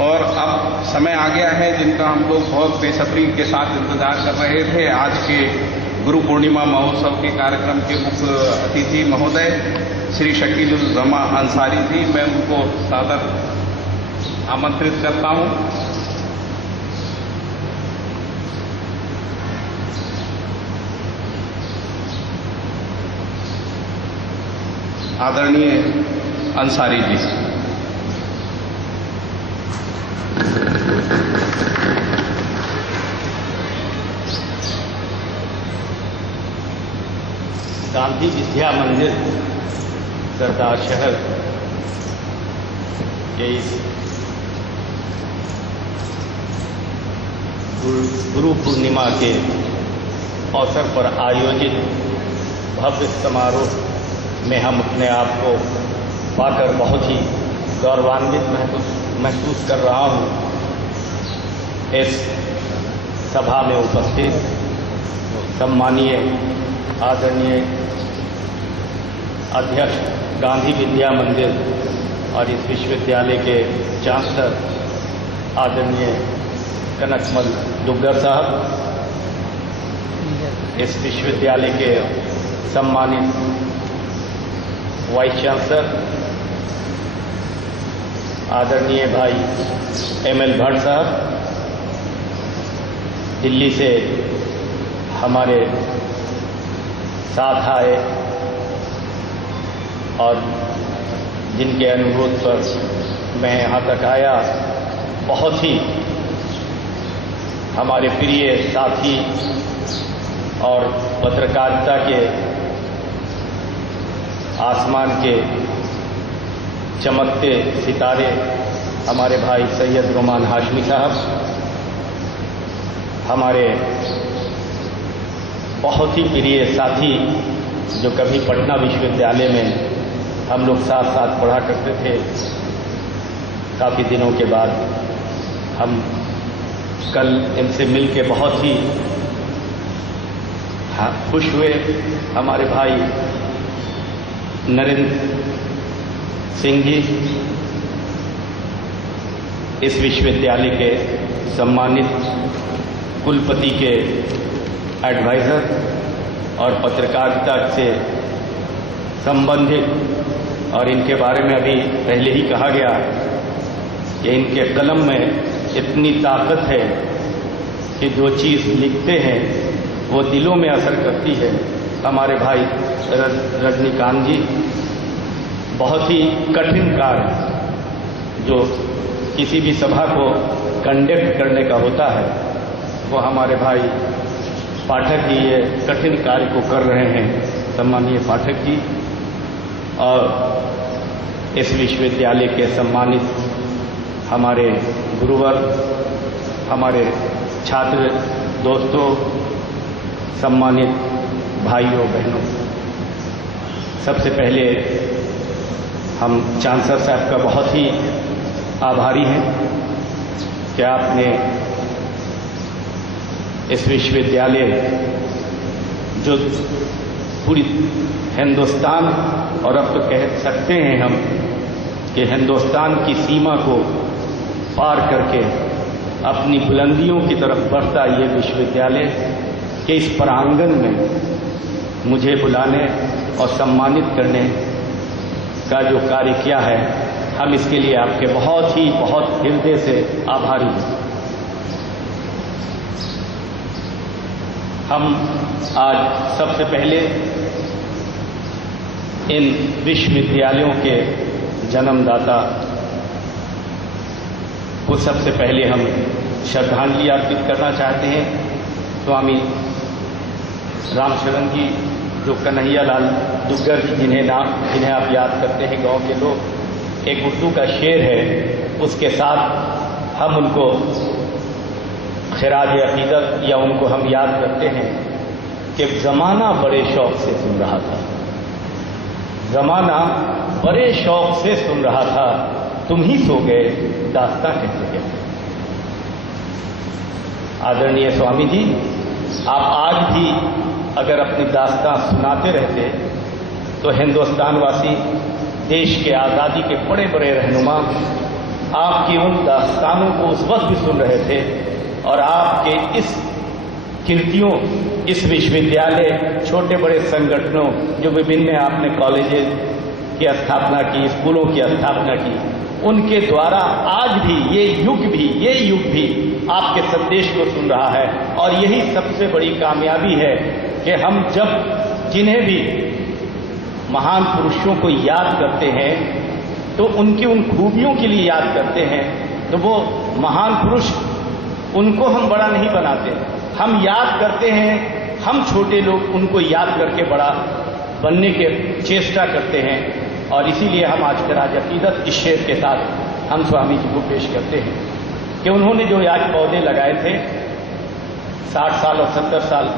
और अब समय आ गया है जिनका हम लोग बहुत बेसब्री के साथ इंतजार कर रहे थे। आज के गुरु पूर्णिमा महोत्सव के कार्यक्रम के मुख्य अतिथि महोदय श्री शकीलुज़्ज़मा अंसारी जी, मैं उनको सादर आमंत्रित करता हूं। आदरणीय अंसारी जी। गांधी विद्या मंदिर सरदार शहर के इस गुरु पूर्णिमा के अवसर पर आयोजित भव्य समारोह में हम अपने आप को पाकर बहुत ही गौरवान्वित महसूस कर रहा हूँ। इस सभा में उपस्थित सम्मानीय आदरणीय अध्यक्ष गांधी विद्या मंदिर और इस विश्वविद्यालय के चांसलर आदरणीय कनकमल दुग्गर साहब, इस विश्वविद्यालय के सम्मानित वाइस चांसलर आदरणीय भाई एमएल भट्ट साहब, दिल्ली से हमारे साथ आए और जिनके अनुरोध पर मैं यहाँ तक आया, बहुत ही हमारे प्रिय साथी और पत्रकारिता के आसमान के चमकते सितारे हमारे भाई सैयद रोमान हाशमी साहब, हमारे बहुत ही प्रिय साथी जो कभी पटना विश्वविद्यालय में हम लोग साथ साथ पढ़ा करते थे, काफ़ी दिनों के बाद हम कल इनसे मिल के बहुत ही खुश हुए। हमारे भाई नरेंद्र सिंह जी, इस विश्वविद्यालय के सम्मानित कुलपति के एडवाइज़र और पत्रकारिता से संबंधित, और इनके बारे में अभी पहले ही कहा गया कि इनके कलम में इतनी ताकत है कि जो चीज़ लिखते हैं वो दिलों में असर करती है। हमारे भाई रजनीकांत जी, बहुत ही कठिन कार्य जो किसी भी सभा को कंडक्ट करने का होता है, वो हमारे भाई पाठक जी ये कठिन कार्य को कर रहे हैं। सम्मानीय पाठक जी और इस विश्वविद्यालय के सम्मानित हमारे गुरुवर, हमारे छात्र दोस्तों, सम्मानित भाइयों बहनों, सबसे पहले हम चांसलर साहब का बहुत ही आभारी हैं कि आपने इस विश्वविद्यालय जो पूरी हिंदुस्तान और अब तो कह सकते हैं हम कि हिंदुस्तान की सीमा को पार करके अपनी बुलंदियों की तरफ बढ़ता ये विश्वविद्यालय के इस प्रांगण में मुझे बुलाने और सम्मानित करने का जो कार्य किया है, हम इसके लिए आपके बहुत हृदय से आभारी हैं। हम आज सबसे पहले इन विश्वविद्यालयों के जन्मदाता को सबसे पहले हम श्रद्धांजलि अर्पित करना चाहते हैं। स्वामी रामशरण जी, जो कन्हैयालाल दुग्गर जी, जिन्हें आप याद करते हैं गांव के लोग, एक उर्दू का शेर है, उसके साथ हम उनको खिराज अकीदत या उनको हम याद करते हैं कि ज़माना बड़े शौक़ से सुन रहा था, ज़माना बड़े शौक़ से सुन रहा था, तुम ही सो गए दास्तां कैसे गए। आदरणीय स्वामी जी, आप आज भी अगर अपनी दास्तां सुनाते रहते तो हिंदुस्तान वासी, देश के आज़ादी के बड़े बड़े रहनुमा आपकी उन दास्तानों को उस वक्त भी सुन रहे थे और आपके इस कीर्तियों, इस विश्वविद्यालय, छोटे बड़े संगठनों जो विभिन्न आपने कॉलेजेस की स्थापना की, स्कूलों की स्थापना की, उनके द्वारा आज भी ये युग भी आपके संदेश को सुन रहा है। और यही सबसे बड़ी कामयाबी है कि हम जब जिन्हें भी महान पुरुषों को याद करते हैं तो उनकी उन खूबियों के लिए याद करते हैं, तो वो महान पुरुष उनको हम बड़ा नहीं बनाते, हम याद करते हैं, हम छोटे लोग उनको याद करके बड़ा बनने के चेष्टा करते हैं। और इसीलिए हम आज के राज अकीदत इस शेर के साथ हम स्वामी जी को पेश करते हैं कि उन्होंने जो आज पौधे लगाए थे 60 साल और 70 साल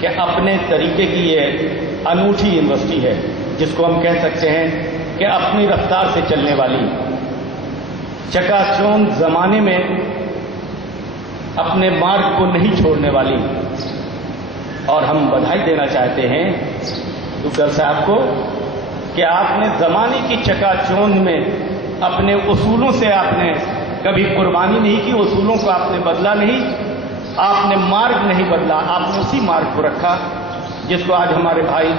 के अपने तरीके की ये अनूठी यूनिवर्सिटी है, जिसको हम कह सकते हैं कि अपनी रफ्तार से चलने वाली, चकाचौंध जमाने में अपने मार्ग को नहीं छोड़ने वाली। और हम बधाई देना चाहते हैं डॉक्टर साहब को कि आपने जमाने की चकाचौंध में अपने उसूलों से आपने कभी कुर्बानी नहीं की, उसूलों को आपने बदला नहीं, आपने मार्ग नहीं बदला, आपने उसी मार्ग को रखा जिसको आज हमारे भाई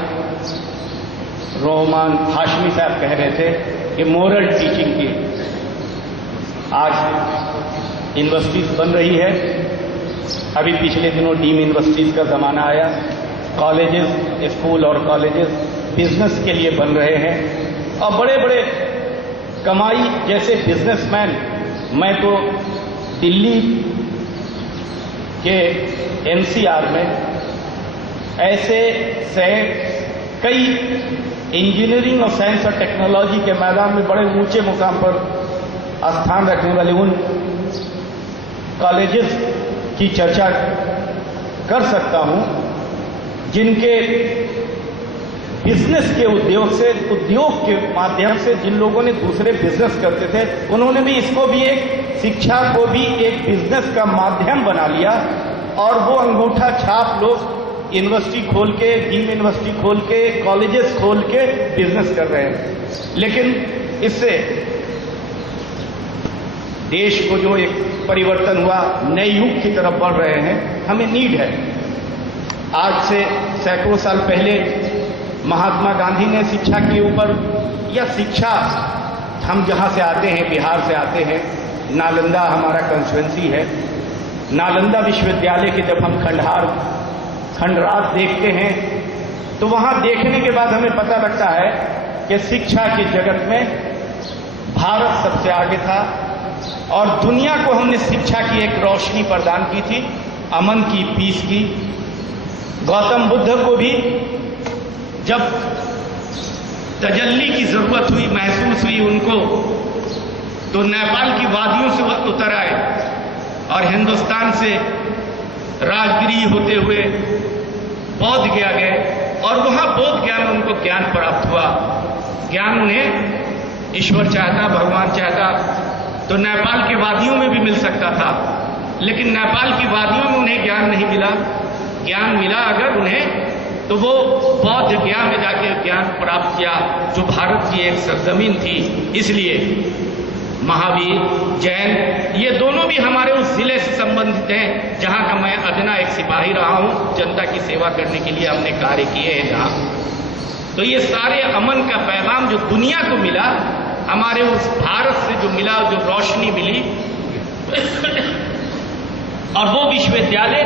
रोमान हाशमी साहब कह रहे थे कि मोरल टीचिंग की आज यूनिवर्सिटीज बन रही है। अभी पिछले दिनों डीम यूनिवर्सिटीज का जमाना आया, कॉलेजेस, स्कूल और कॉलेजेस बिजनेस के लिए बन रहे हैं और बड़े बड़े कमाई जैसे बिजनेसमैन, मैं तो दिल्ली के एनसीआर में ऐसे कई इंजीनियरिंग और साइंस और टेक्नोलॉजी के मैदान में बड़े ऊंचे मुकाम पर स्थान रखने वाले उन कॉलेजेस की चर्चा कर सकता हूं जिनके बिजनेस के उद्योग के माध्यम से जिन लोगों ने दूसरे बिजनेस करते थे उन्होंने भी इसको भी एक शिक्षा को भी एक बिजनेस का माध्यम बना लिया और वो अंगूठा छाप लोग यूनिवर्सिटी खोल के, डीम यूनिवर्सिटी खोल के, कॉलेजेस खोल के बिजनेस कर रहे हैं। लेकिन इससे देश को जो एक परिवर्तन हुआ, नए युग की तरफ बढ़ रहे हैं, हमें नीड है। आज से सैकड़ों साल पहले महात्मा गांधी ने शिक्षा के ऊपर, या शिक्षा, हम जहां से आते हैं, बिहार से आते हैं, नालंदा हमारा कंस्टिट्यूएंसी है, नालंदा विश्वविद्यालय के जब हम खंडरात देखते हैं तो वहां देखने के बाद हमें पता लगता है कि शिक्षा के जगत में भारत सबसे आगे था और दुनिया को हमने शिक्षा की एक रोशनी प्रदान की थी, अमन की, पीस की। गौतम बुद्ध को भी जब तजल्ली की जरूरत हुई, महसूस हुई उनको, तो नेपाल की वादियों से वह उतर आए और हिंदुस्तान से राजगिरी होते हुए बौद्ध गया गए और वहां बौद्ध ज्ञान, उनको ज्ञान प्राप्त हुआ। ज्ञान उन्हें ईश्वर चाहता, भगवान चाहता तो नेपाल के वादियों में भी मिल सकता था, लेकिन नेपाल की वादियों में उन्हें ज्ञान नहीं मिला। ज्ञान मिला अगर उन्हें तो वो बौद्ध ज्ञान में जाके ज्ञान प्राप्त किया, जो भारत की एक सरजमीन थी। इसलिए महावीर, जैन, ये दोनों भी हमारे उस जिले से संबंधित हैं जहां का मैं अदना एक सिपाही रहा हूं, जनता की सेवा करने के लिए हमने कार्य किए हैं जहां। तो ये सारे अमन का पैगाम जो दुनिया को मिला, हमारे उस भारत से जो मिला, जो रोशनी मिली और वो विश्वविद्यालय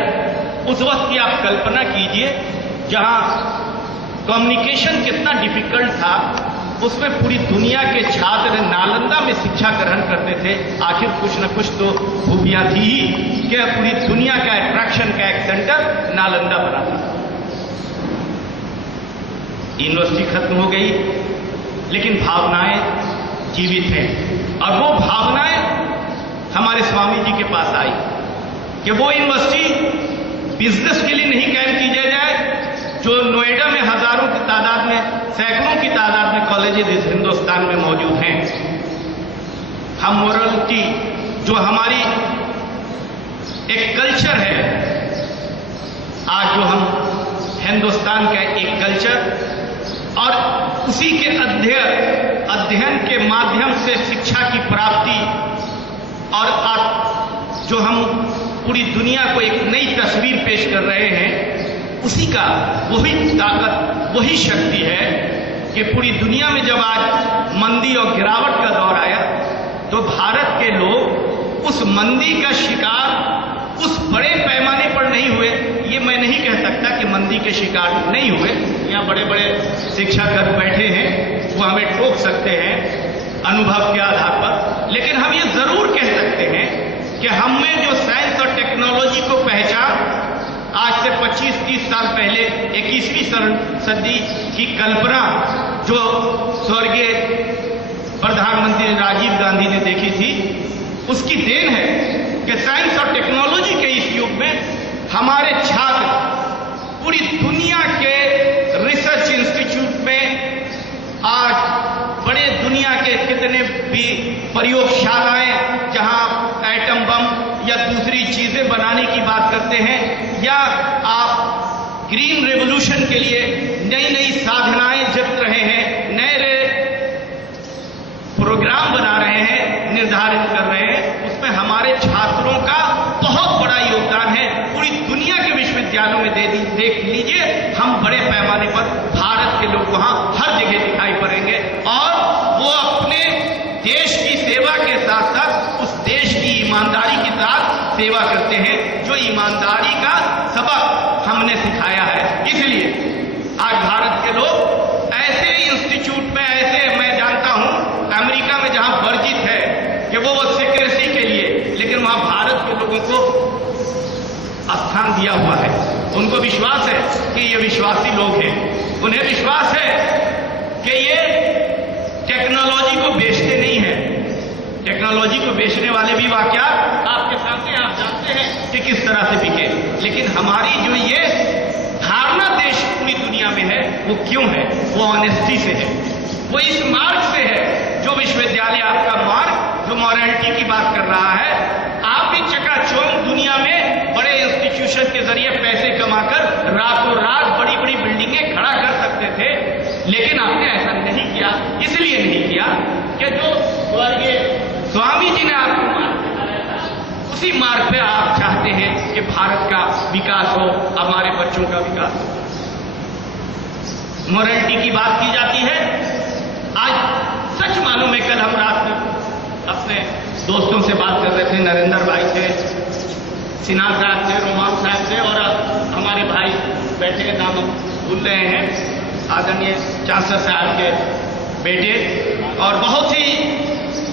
उस वक्त की आप कल्पना कीजिए जहां कम्युनिकेशन कितना डिफिकल्ट था, उसमें पूरी दुनिया के छात्र नालंदा में शिक्षा ग्रहण करते थे। आखिर कुछ न कुछ तो खूबियां थी ही कि पूरी दुनिया का अट्रैक्शन का एक सेंटर नालंदा बना था। यूनिवर्सिटी खत्म हो गई, लेकिन भावनाएं जीवित हैं और वो भावनाएं हमारे स्वामी जी के पास आई कि वो यूनिवर्सिटी बिजनेस के लिए नहीं कायम की जाए, जो नोएडा में हजारों की तादाद में, सैकड़ों की तादाद में कॉलेजेस इस हिंदुस्तान में मौजूद हैं। हम मोरलिटी, जो हमारी एक कल्चर है, आज जो हम हिंदुस्तान का एक कल्चर और उसी के अध्ययन के माध्यम से शिक्षा की प्राप्ति और आज जो हम पूरी दुनिया को एक नई तस्वीर पेश कर रहे हैं, उसी का वही ताकत, वही शक्ति है कि पूरी दुनिया में जब आज मंदी और गिरावट का दौर आया तो भारत के लोग उस मंदी का शिकार उस बड़े पैमाने पर नहीं हुए। ये मैं नहीं कह सकता कि मंदी के शिकार नहीं हुए, यहाँ बड़े बड़े शिक्षाविद बैठे हैं, वो हमें टोक सकते हैं अनुभव के आधार पर, लेकिन हम ये जरूर कह सकते हैं कि हमने जो साइंस और टेक्नोलॉजी को पहचान आज से 25-30 साल पहले 21वीं सदी की कल्पना जो स्वर्गीय प्रधानमंत्री राजीव गांधी ने देखी थी, उसकी देन है कि साइंस और टेक्नोलॉजी के इस युग में हमारे छात्र पूरी दुनिया के रिसर्च इंस्टीट्यूट में आज बड़े दुनिया के कितने भी प्रयोगशालाएं जहां एटम बम या दूसरी चीजें बनाने की बात करते हैं, या आप ग्रीन रेवोल्यूशन के लिए नई नई साधनाएं जप रहे हैं, नए प्रोग्राम बना रहे हैं, निर्धारित कर रहे हैं, उसमें हमारे छात्रों का बहुत बड़ा योगदान है। पूरी दुनिया के विश्वविद्यालयों में देख लीजिए, हम बड़े पैमाने पर भारत के लोग वहां हर जगह दिखाई पड़ेंगे और वो अपने देश की सेवा के साथ साथ उस देश की ईमानदारी के साथ सेवा करते हैं, जो ईमानदारी का सबक हमने सिखाया है। इसलिए आज भारत के लोग ऐसे इंस्टीट्यूट में, ऐसे मैं जानता हूं अमेरिका में जहां वर्जित है कि वो सिक्रेसी के लिए, लेकिन वहां भारत के लोगों को स्थान दिया हुआ है। उनको विश्वास है कि ये विश्वासी लोग हैं, उन्हें विश्वास है कि ये टेक्नोलॉजी को बेचते नहीं है। टेक्नोलॉजी को बेचने वाले भी वाकयात आपके सामने, आप जानते हैं कि किस तरह से बिके, लेकिन हमारी जो ये धारणा देश पूरी दुनिया में है, वो क्यों है? वो ऑनेस्टी से है, वो इस मार्ग से है जो विश्वविद्यालय आपका मार्ग, जो मॉरलिटी की बात कर रहा है। आप भी चकाचौंध दुनिया में बड़े इंस्टीट्यूशन के जरिए पैसे कमाकर रातों रात बड़ी बड़ी बिल्डिंगें खड़ा कर सकते थे, लेकिन आपने ऐसा नहीं किया। इसलिए नहीं किया कि जो स्वर्गीय स्वामी जी ने आपको मार्ग दिखाया था, उसी मार्ग पे आप चाहते हैं कि भारत का विकास हो, हमारे बच्चों का विकास हो। मॉरलिटी की बात की जाती है। आज सच मालूम है, कल हम रात में अपने दोस्तों से बात कर रहे थे, नरेंद्र भाई थे, सिन्हा साहब थे, रोमान साहब थे, और हमारे भाई बैठे, नाम भूल रहे हैं, आदरणीय चांसलर साहब के बेटे, और बहुत ही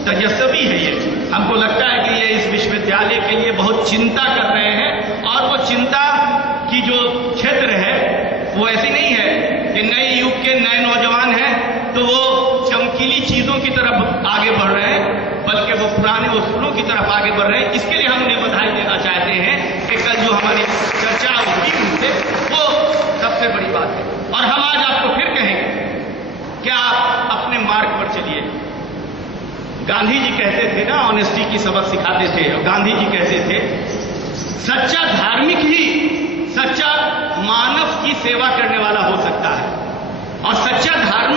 तेजस्वी है ये। हमको लगता है कि ये इस विश्वविद्यालय के लिए बहुत चिंता कर रहे हैं, और वो चिंता की जो क्षेत्र है वो ऐसी नहीं है कि नए युग के नए नौजवान हैं तो वो चमकीली चीजों की तरफ आगे बढ़ रहे हैं, बल्कि वो पुराने उसूलों की तरफ आगे बढ़ रहे हैं। इसके लिए हम उन्हें बधाई देना चाहते हैं कि कल जो हमारी चर्चा हुई उनसे, वो सबसे बड़ी बात है। और हम आज आपको फिर कहेंगे कि आप अपने मार्ग पर चलिए। गांधी जी कहते थे ना, ऑनेस्टी की सबक सिखाते थे, और गांधी जी कहते थे सच्चा धार्मिक ही सच्चा मानव की सेवा करने वाला हो सकता है। और सच्चा धर्म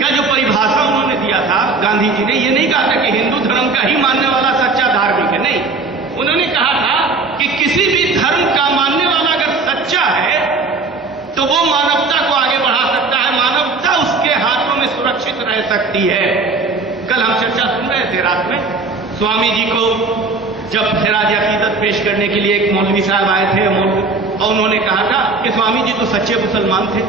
का जो परिभाषा उन्होंने दिया था गांधी जी ने, ये नहीं कहा था कि हिंदू धर्म का ही मानने वाला सच्चा धार्मिक है, नहीं। उन्होंने कहा था कि किसी भी धर्म का मानने वाला अगर सच्चा है तो वो मानवता को आगे बढ़ा सकता है, मानवता उसके हाथों में सुरक्षित रह सकती है। कल हम चर्चा सुन रहे थे रात में, स्वामी जी को जब खिराज अकीदत पेश करने के लिए एक मौलवी साहब आए थे, और उन्होंने कहा था कि स्वामी जी तो सच्चे मुसलमान थे,